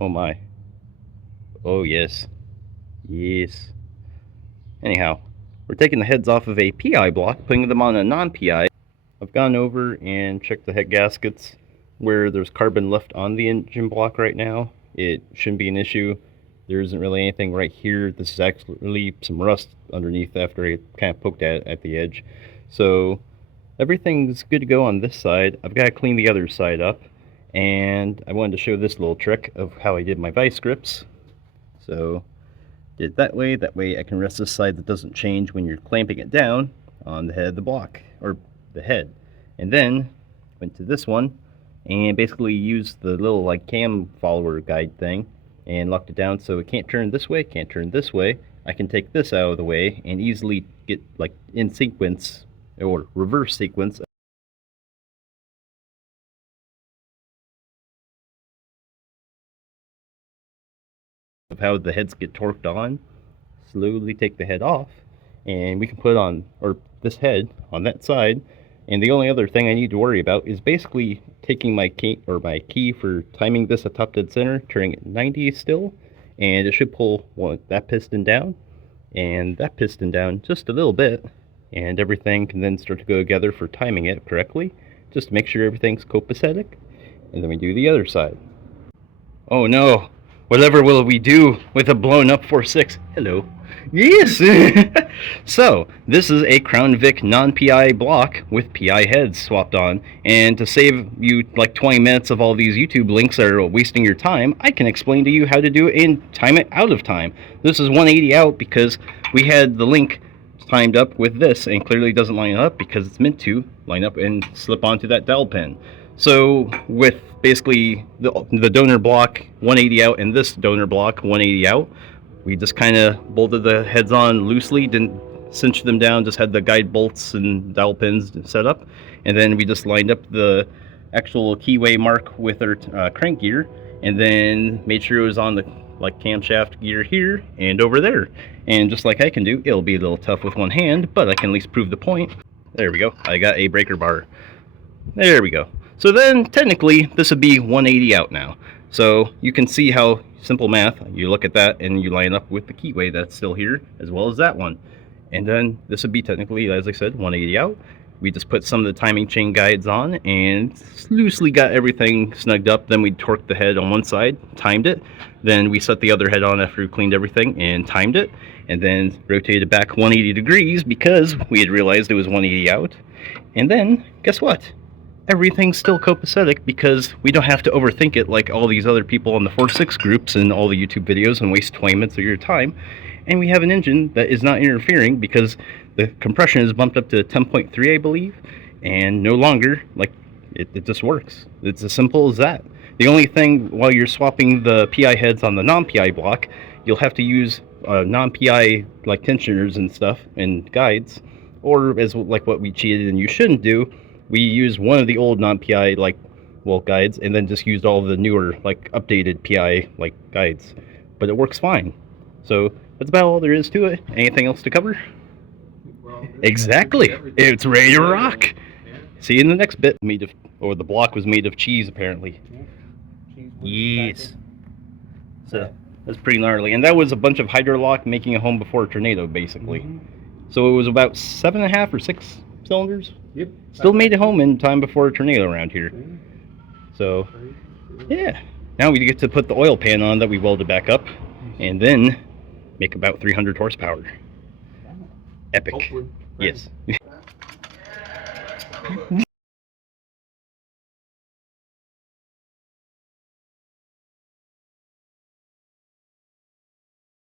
Oh my. Oh yes. Yes. Anyhow, we're taking the heads off of a PI block, putting them on a non-PI. I've gone over and checked the head gaskets where there's carbon left on the engine block right now. It shouldn't be an issue. There isn't really anything right here. This is actually some rust underneath after I kind of poked at the edge. So everything's good to go on this side. I've got to clean the other side up, and I wanted to show this little trick of how I did my vice grips. So did it that way I can rest this side that doesn't change when you're clamping it down on the head of the block, or the head. And then went to this one and basically used the little like cam follower guide thing and locked it down so it can't turn this way, can't turn this way. I can take this out of the way and easily get like in sequence or reverse sequence of how the heads get torqued on. Slowly take the head off, and we can put on, or this head on that side. And the only other thing I need to worry about is basically taking my key for timing this at top dead center, turning it 90 still, and it should pull that piston down and that piston down just a little bit, and everything can then start to go together for timing it correctly, just to make sure everything's copacetic. And then we do the other side. Oh no, whatever will we do with a blown up 4.6? Hello. Yes! So, this is a Crown Vic non-PI block with PI heads swapped on, and to save you like 20 minutes of all these YouTube links that are wasting your time, I can explain to you how to do it and time it out of time. This is 180 out because we had the link timed up with this, and clearly doesn't line up because it's meant to line up and slip onto that dowel pin. So with basically the donor block 180 out and this donor block 180 out, we just kind of bolted the heads on loosely, didn't cinch them down, just had the guide bolts and dowel pins set up, and then we just lined up the actual keyway mark with our crank gear, and then made sure it was on the like camshaft gear here and over there. And just like I can do, it'll be a little tough with one hand, but I can at least prove the point. There we go, I got a breaker bar. There we go. So then technically this would be 180 out now. So you can see how simple math, you look at that and you line up with the keyway that's still here as well as that one. And then this would be technically, as I said, 180 out. We just put some of the timing chain guides on and loosely got everything snugged up. Then we torqued the head on one side, timed it. Then we set the other head on after we cleaned everything and timed it. And then rotated back 180 degrees because we had realized it was 180 out. And then, guess what? Everything's still copacetic because we don't have to overthink it like all these other people on the 4.6 groups and all the YouTube videos and waste 20 minutes of your time. And we have an engine that is not interfering because the compression is bumped up to 10.3, I believe, and no longer, like, it just works. It's as simple as that. The only thing, while you're swapping the PI heads on the non-PI block, you'll have to use non-PI like tensioners and stuff and guides, or as like what we cheated and you shouldn't do, we used one of the old non-PI like guides and then just used all of the newer like updated PI like guides, but it works fine. So that's about all there is to it. Anything else to cover? Well, exactly, it's ready to rock. Yeah. See you in the next bit. The block was made of cheese apparently. Yeah. Yes. So that's pretty gnarly, and that was a bunch of Hydrolock making a home before a tornado basically. So it was about 7.5 or 6 cylinders. Yep. Still made it home in time before a tornado around here. So yeah, now we get to put the oil pan on that we welded back up and then make about 300 horsepower. Epic. Yes.